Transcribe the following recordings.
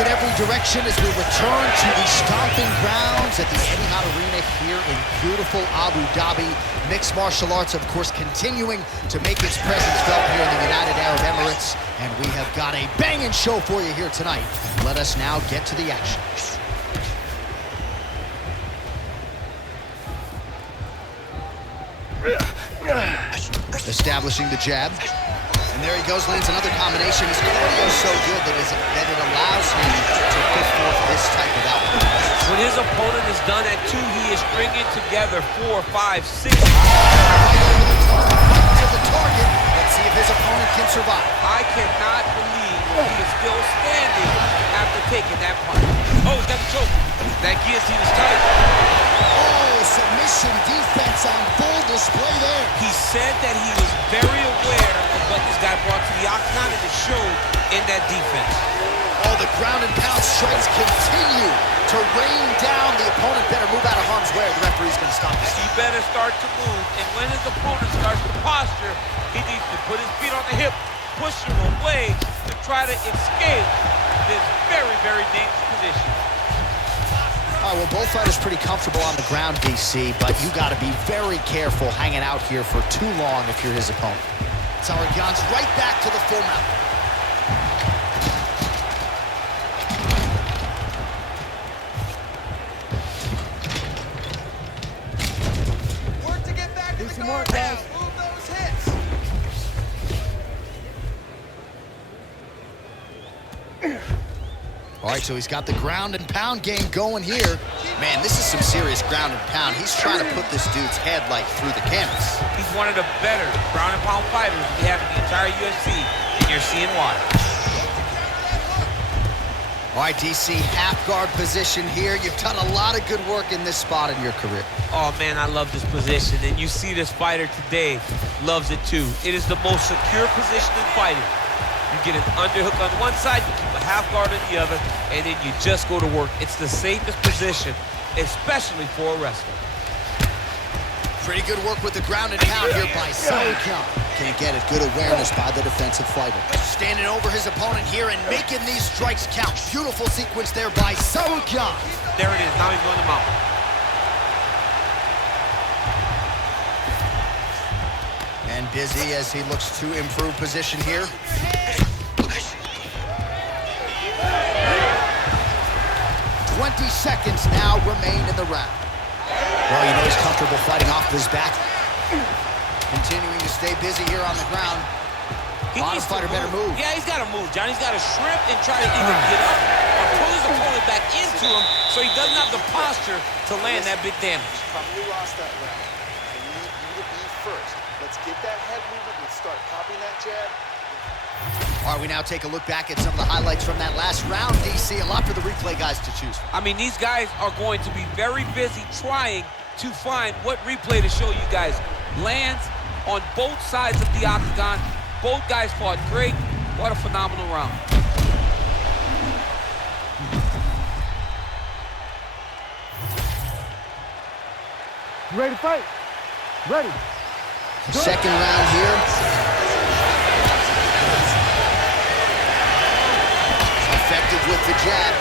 In every direction as we return to the stomping grounds at the Etihad Arena here in beautiful Abu Dhabi. Mixed martial arts, of course, continuing to make its presence felt here in the United Arab Emirates. And we have got a banging show for you here tonight. Let us now get to the action. Establishing the jab. And there he goes, lands another combination. His cardio is so good that it allows him to put forth this type of output. When his opponent is done at 2, he is stringing together 4, 5, 6. To the target. Let's see if his opponent can survive. I cannot believe he is still standing after taking that punch. Oh, he's got the choke. That guillotine is tight. Oh, submission defense on full display there. He said that he was very aware of what this guy brought to the octagon, and it showed in that defense. Oh, the ground and pound strikes continue to rain down. The opponent better move out of harm's way, or the referee's going to stop this. He better start to move, and when his opponent starts to posture, he needs to put his feet on the hip, push him away to try to escape this very, very dangerous position. All right, well, both fighters pretty comfortable on the ground, DC, but you got to be very careful hanging out here for too long if you're his opponent. Tsarukyan's right back to the full mount. Work to get back in the guard now. Move those hits. All right, so he's got the ground and pound game going here. Man, this is some serious ground and pound. He's trying to put this dude's head like through the canvas. He's one of the better ground and pound fighters we have in the entire UFC, and you're seeing why. All right, DC, half guard position here. You've done a lot of good work in this spot in your career. Oh, man, I love this position, and you see this fighter today loves it too. It is the most secure position in fighting. You get an underhook on one side, you keep a half guard on the other, and then you just go to work. It's the safest position, especially for a wrestler. Pretty good work with the ground and pound here by Tsarukyan. Can't get it. Good awareness by the defensive fighter. Standing over his opponent here and making these strikes count. Beautiful sequence there by Tsarukyan. There it is. Now he's going to mount. And busy as he looks to improve position here. 20 seconds now remain in the round. Well, you know he's comfortable fighting off his back. Continuing to stay busy here on the ground. Bottom fighter better move. Yeah, he's got to move, John. He's got to shrimp and try to either get up or pull his opponent back into him so he doesn't have the posture to land that big damage. Probably lost that round. I need you to be first. Let's get that head movement. Let's start popping that jab. All right, we now take a look back at some of the highlights from that last round, DC. A lot for the replay guys to choose from. I mean, these guys are going to be very busy trying to find what replay to show you guys. Lands on both sides of the octagon. Both guys fought great. What a phenomenal round. You ready to fight? Ready. Second round here. Effective with the jab.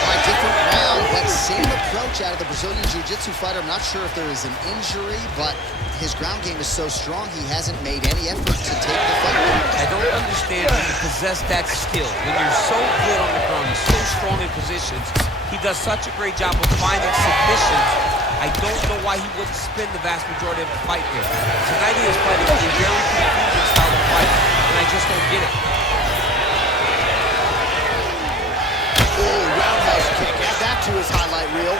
All right, different round, but same approach out of the Brazilian Jiu-Jitsu fighter. I'm not sure if there is an injury, but his ground game is so strong, he hasn't made any effort to take the fight. I don't understand when you possess that skill. When you're so good on the ground, you're so strong in positions, he does such a great job of finding submissions. I don't know why he wouldn't spend the vast majority of the fight here. Tonight he is fighting a very confusing style of fight, and I just don't get it. Oh, roundhouse kick. Add that to his highlight reel.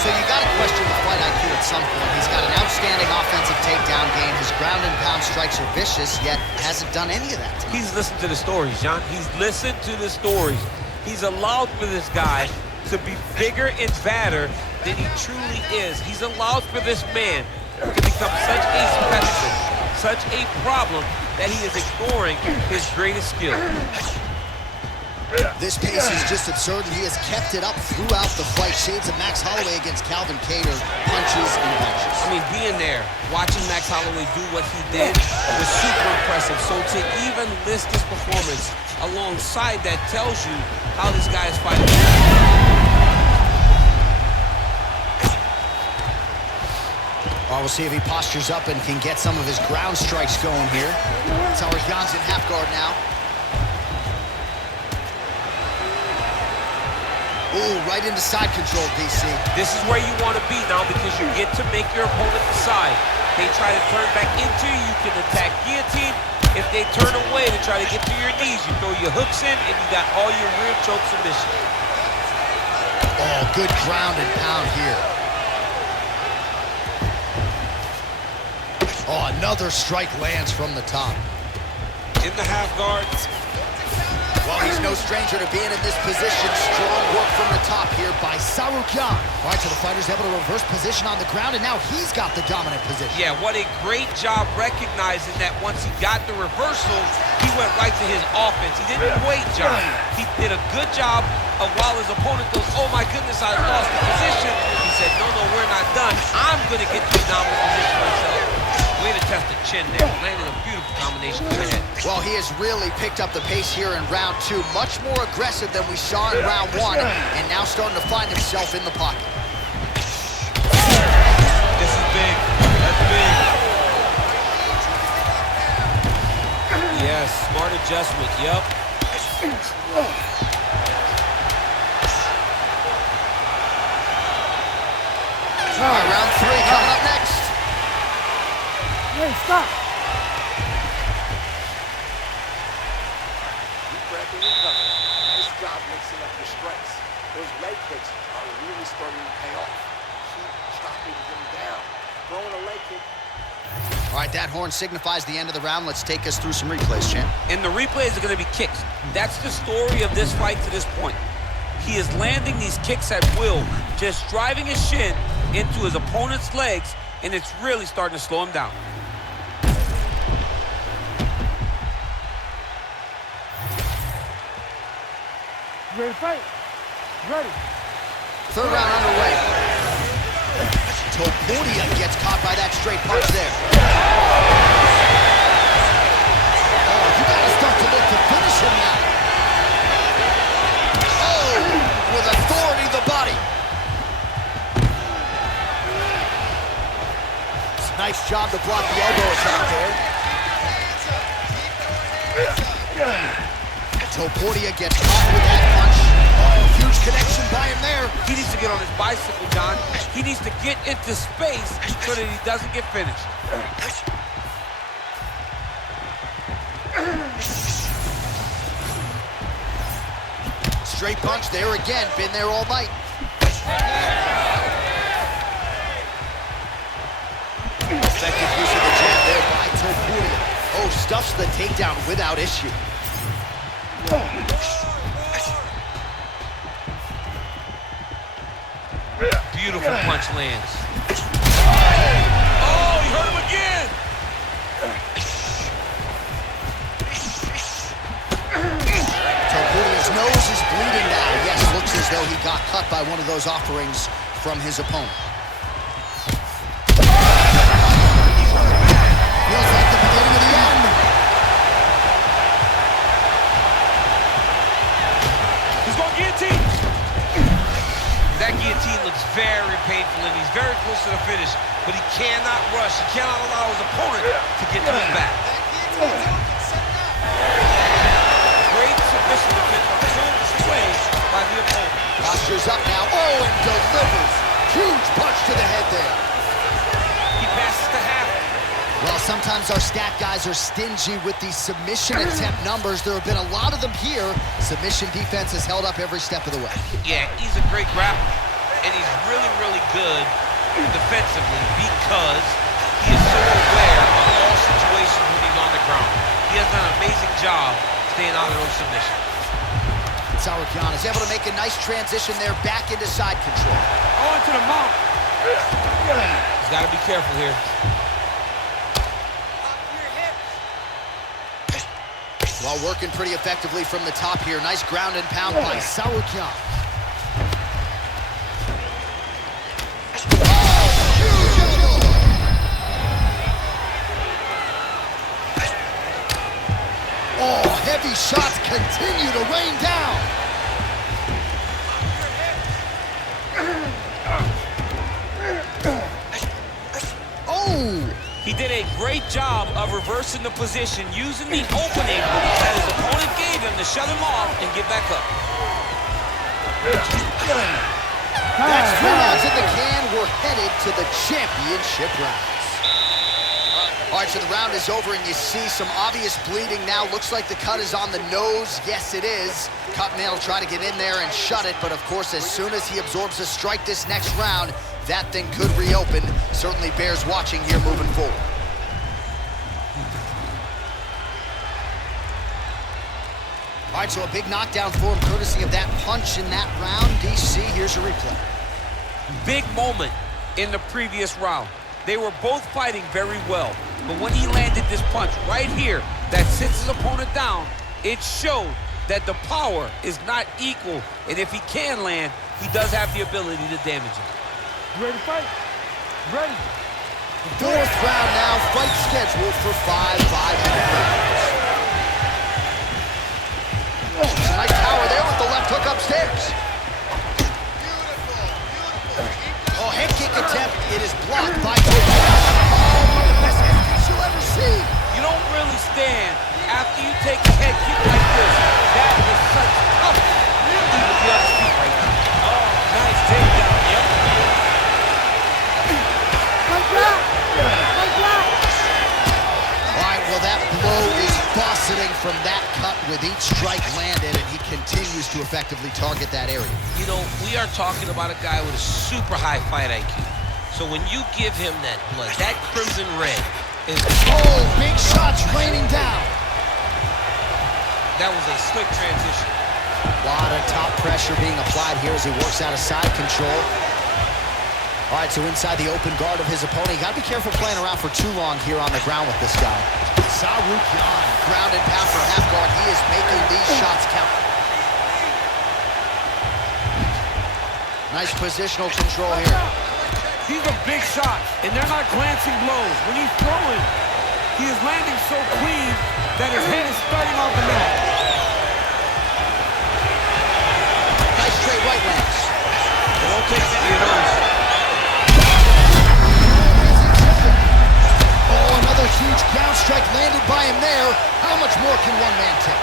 So you got to question the fight IQ at some point. He's got an outstanding offensive takedown game. His ground and pound strikes are vicious, yet hasn't done any of that tonight. He's listened to the stories, John. He's listened to the stories. He's allowed for this guy to be bigger and badder than he truly is. He's allowed for this man to become such a specimen, such a problem, that he is ignoring his greatest skill. This pace is just absurd, and he has kept it up throughout the fight. Shades of Max Holloway against Calvin Kattar, punches and punches. I mean, being there, watching Max Holloway do what he did was super impressive. So to even list this performance alongside that tells you how this guy is fighting. Well, we'll see if he postures up and can get some of his ground strikes going here. Tsarukyan's in half guard now. Ooh, right into side control, DC. This is where you want to be now because you get to make your opponent decide. They try to turn back into you, you can attack guillotine. If they turn away to try to get to your knees, you throw your hooks in and you got all your rear choke submission. Oh, good ground and pound here. Oh, another strike lands from the top. In the half guard. Well, he's no stranger to being in this position. Strong work from the top here by Tsarukyan. All right, so the fighter's able to reverse position on the ground, and now he's got the dominant position. Yeah, what a great job recognizing that once he got the reversal, he went right to his offense. He didn't wait, John. He did a good job of while his opponent goes, oh my goodness, I lost the position. He said, no, we're not done. I'm going to get to a dominant position myself. Way to test the chin there. Landed a beautiful combination to the head. Well, he has really picked up the pace here in round 2. Much more aggressive than we saw in round 1, and now starting to find himself in the pocket. This is big. That's big. Yes, smart adjustment. Yep. All right, round 3 coming up next. Hey, stop. Deep breath and recover. Nice job mixing up your strikes. Those leg kicks are really starting to pay off. Keep chopping them down. Throwing a leg kick. All right, that horn signifies the end of the round. Let's take us through some replays, champ. And the replays are going to be kicks. That's the story of this fight to this point. He is landing these kicks at will, just driving his shin into his opponent's legs, and it's really starting to slow him down. Ready to fight? Ready. Third round underway. Topuria gets caught by that straight punch there. Oh, you gotta start to look to finish him now. Oh, with authority the body. Nice job to block the elbow attack there. Topuria gets caught with that punch. Oh, huge connection by him there. He needs to get on his bicycle, John. He needs to get into space so that he doesn't get finished. Straight punch there again. Been there all night. Effective use of the jab there by Topuria. Oh, stuffs the takedown without issue. Beautiful punch lands. Oh, he hurt him again! Topuria's nose is bleeding now. Yes, looks as though he got cut by one of those offerings from his opponent. Feels like the beginning of the end. He's going guillotine. That guillotine looks very painful, and he's very close to the finish, but he cannot rush. He cannot allow his opponent to get to his back. Great submission defense on full display by the opponent. Postures up now. Oh, and delivers. Huge punch to the head there. He passes to half. Well, sometimes our stat guys are stingy with these submission attempt numbers. There have been a lot of them here. Submission defense has held up every step of the way. Yeah, he's a great grappler, and he's really, really good defensively because he is so aware of all situations when he's on the ground. He has done an amazing job staying out of those submissions. Tsarukyan is able to make a nice transition there back into side control. Oh, into the mount. He's got to be careful here. Well, working pretty effectively from the top here. Nice ground and pound by Tsarukyan. Oh, heavy shots continue to rain down. Oh! He did a great job of reversing the position, using the opening that his opponent gave him to shut him off and get back up. That's 3 rounds in the can. We're headed to the championship rounds. All right, so the round is over, and you see some obvious bleeding now. Looks like the cut is on the nose. Yes, it is. Cutman will try to get in there and shut it, but of course, as soon as he absorbs a strike this next round, that thing could reopen. Certainly bears watching here moving forward. All right, so a big knockdown for him, courtesy of that punch in that round. DC, here's a replay. Big moment in the previous round. They were both fighting very well, but when he landed this punch right here that sits his opponent down, it showed that the power is not equal, and if he can land, he does have the ability to damage him. Ready to fight? Ready. Fourth round now, fight scheduled for 5 5-minute rounds. Some nice power there with the left hook upstairs. Oh, head kick attempt. It is blocked by Topuria. Oh, one of the best head kicks you'll ever see. You don't really stand after you take a head kick like this. That is such tough. You need to be on his feet right now. Oh, nice takedown. Yep. All right, well, that blow is buffeting from that cut with each strike landed, and he continues to effectively target that area. You know, we are talking about a guy with a super high fight IQ. So when you give him that blood, that crimson red is... Oh, big shots raining down. That was a slick transition. A lot of top pressure being applied here as he works out of side control. All right, so inside the open guard of his opponent. You got to be careful playing around for too long here on the ground with this guy. Tsarukyan, ground and pound for half guard. He is making these shots count. Nice positional control here. These are big shots, and they're not glancing blows. When he's throwing, he is landing so clean that his head is starting off the mat. Nice straight right lands. It won't take many of those. Oh, another huge ground strike landed by him there. How much more can one man take?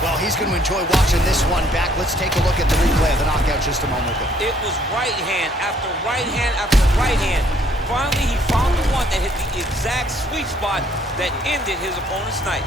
Well, he's going to enjoy watching this one back. Let's take a look at the replay of the knockout just a moment ago. It was right hand after right hand after right hand. Finally, he found the one that hit the exact sweet spot that ended his opponent's night.